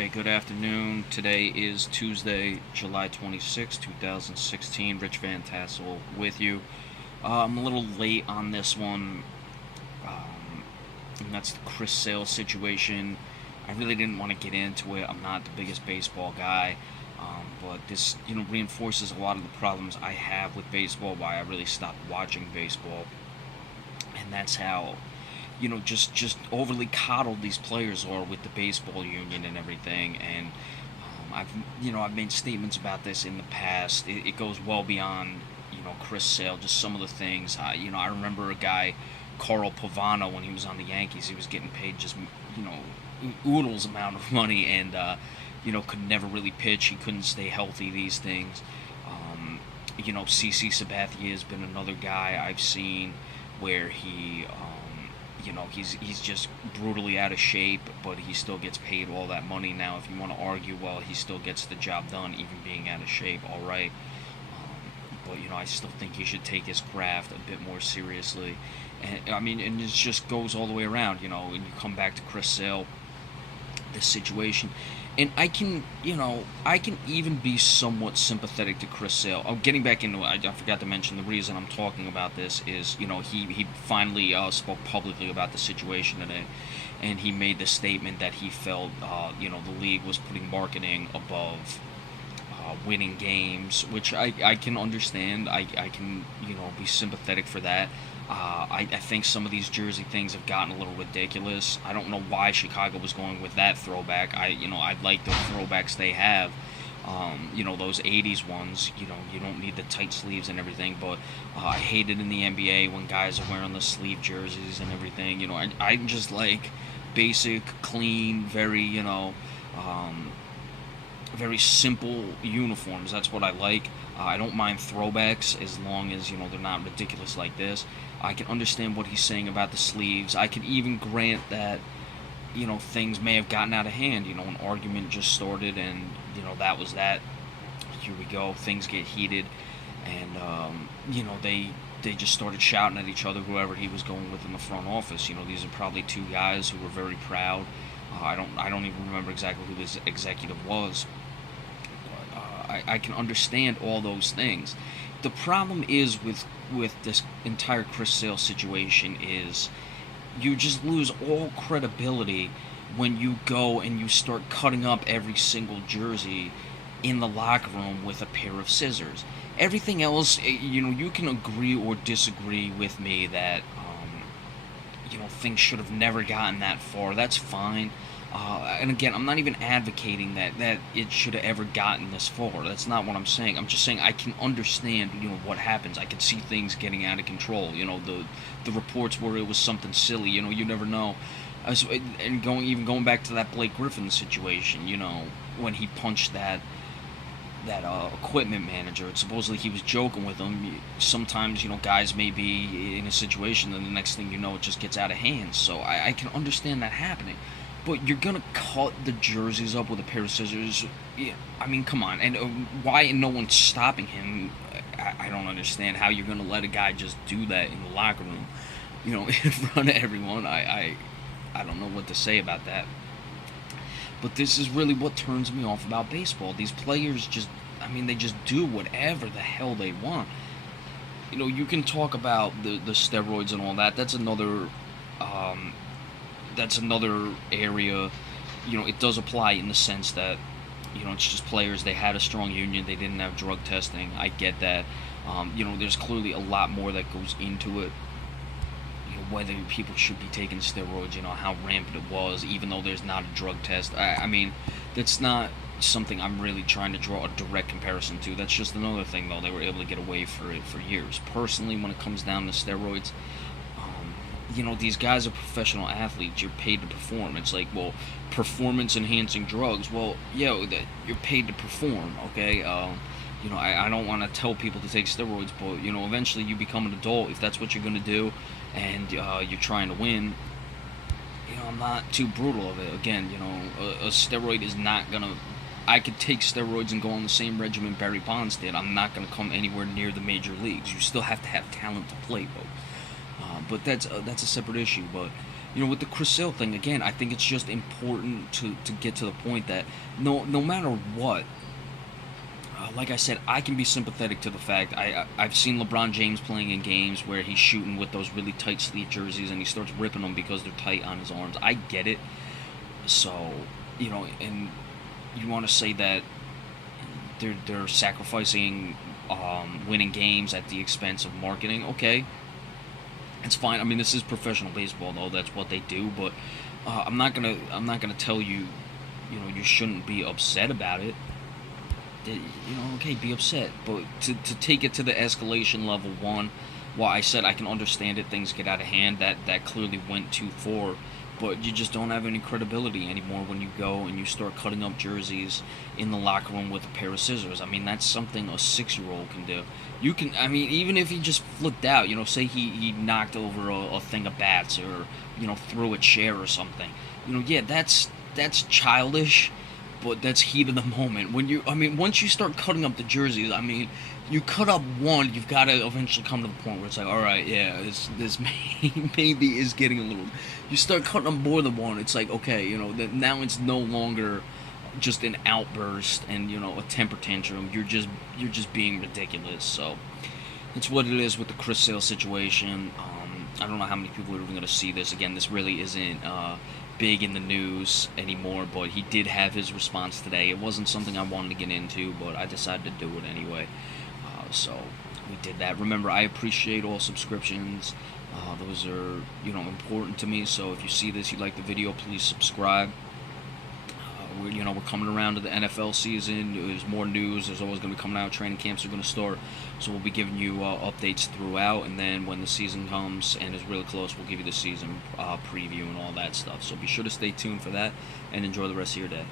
Okay, good afternoon. Today is Tuesday, July 26, 2016. Rich Van Tassel with you. I'm a little late on this one, and that's the Chris Sale situation. I really didn't want to get into it. I'm not the biggest baseball guy, but this, reinforces a lot of the problems I have with baseball, why I really stopped watching baseball, and that's how just overly coddled these players are with the baseball union and everything. And I've made statements about this in the past. It goes well beyond Chris Sale. Just some of the things. I remember a guy, Carl Pavano, when he was on the Yankees. He was getting paid just oodles amount of money, and could never really pitch. He couldn't stay healthy. These things. CC Sabathia has been another guy I've seen where he's just brutally out of shape, but he still gets paid all that money. Now, if you want to argue, well, he still gets the job done, even being out of shape, all right. But I still think he should take his craft a bit more seriously. And it just goes all the way around, and you come back to Chris Sale, this situation. And I can even be somewhat sympathetic to Chris Sale. Oh, getting back into it, I forgot to mention the reason I'm talking about this is, he finally spoke publicly about the situation today, and he made the statement that he felt, the league was putting marketing above winning games, which I can understand. I can, be sympathetic for that. I think some of these jersey things have gotten a little ridiculous. I don't know why Chicago was going with that throwback. I like the throwbacks they have. Those 80s ones, you don't need the tight sleeves and everything, but I hate it in the NBA when guys are wearing the sleeve jerseys and everything. I just like basic, clean, very, very simple uniforms. That's what I like. I don't mind throwbacks as long as, they're not ridiculous like this. I can understand what he's saying about the sleeves. I can even grant that, things may have gotten out of hand. An argument just started and, that was that. Here we go. Things get heated. And, they just started shouting at each other, whoever he was going with in the front office. These are probably two guys who were very proud. I don't even remember exactly who this executive was. I can understand all those things. The problem is with this entire Chris Sale situation is you just lose all credibility when you go and you start cutting up every single jersey in the locker room with a pair of scissors. Everything else, you can agree or disagree with me that things should have never gotten that far. That's fine. And again, I'm not even advocating that it should have ever gotten this far. That's not what I'm saying. I'm just saying I can understand, what happens. I can see things getting out of control. The reports where it was something silly. You never know. And going back to that Blake Griffin situation. When he punched that equipment manager. Supposedly he was joking with him. Sometimes, guys may be in a situation and the next thing you know, it just gets out of hand. So I can understand that happening. But you're going to cut the jerseys up with a pair of scissors? Yeah, come on. And why no one's stopping him? I don't understand how you're going to let a guy just do that in the locker room, in front of everyone. I don't know what to say about that. But this is really what turns me off about baseball. These players they just do whatever the hell they want. You can talk about the steroids and all that. That's another area. It does apply in the sense that, it's just players. They had a strong union. They didn't have drug testing. I get that. There's clearly a lot more that goes into it. Whether people should be taking steroids, how rampant it was, even though there's not a drug test. That's not something I'm really trying to draw a direct comparison to. That's just another thing, though. They were able to get away for it for years. Personally, when it comes down to steroids, these guys are professional athletes. You're paid to perform. It's like, well, performance-enhancing drugs. Well, you're paid to perform, okay? I don't want to tell people to take steroids, but, eventually you become an adult. If that's what you're going to do and you're trying to win, I'm not too brutal of it. Again, a steroid is not going to... I could take steroids and go on the same regimen Barry Bonds did. I'm not going to come anywhere near the major leagues. You still have to have talent to play, though. But that's a separate issue. But With the Chris Sale thing, again, I think it's just important to get to the point that no matter what, like I said, I can be sympathetic to the fact I've seen LeBron James playing in games where he's shooting with those really tight sleeve jerseys and he starts ripping them because they're tight on his arms. I get it. So, and you want to say that they're sacrificing winning games at the expense of marketing. Okay, it's fine. I mean, this is professional baseball, though. That's what they do. But I'm not gonna tell you, you shouldn't be upset about it. Okay, be upset, but to take it to the escalation level one, while I said I can understand it, things get out of hand. That clearly went too far. But you just don't have any credibility anymore when you go and you start cutting up jerseys in the locker room with a pair of scissors. I mean, that's something a 6-year-old can do. You can, I mean, even if he just flipped out, say he knocked over a thing of bats or, threw a chair or something. Yeah, that's childish, but that's heat of the moment. Once you start cutting up the jerseys, you cut up one, you've got to eventually come to the point where it's like, all right, yeah, this maybe is getting a little. You start cutting up more than one, it's like, okay, that now it's no longer just an outburst and a temper tantrum. You're just being ridiculous. So it's what it is with the Chris Sale situation. I don't know how many people are even going to see this. Again, this really isn't big in the news anymore, but he did have his response today. It wasn't something I wanted to get into, but I decided to do it anyway. So we did that. Remember, I appreciate all subscriptions. Those are, important to me. So if you see this, you like the video, please subscribe. We're coming around to the NFL season. There's more news. There's always going to be coming out. Training camps are going to start. So we'll be giving you updates throughout. And then when the season comes and is really close, we'll give you the season preview and all that stuff. So be sure to stay tuned for that and enjoy the rest of your day.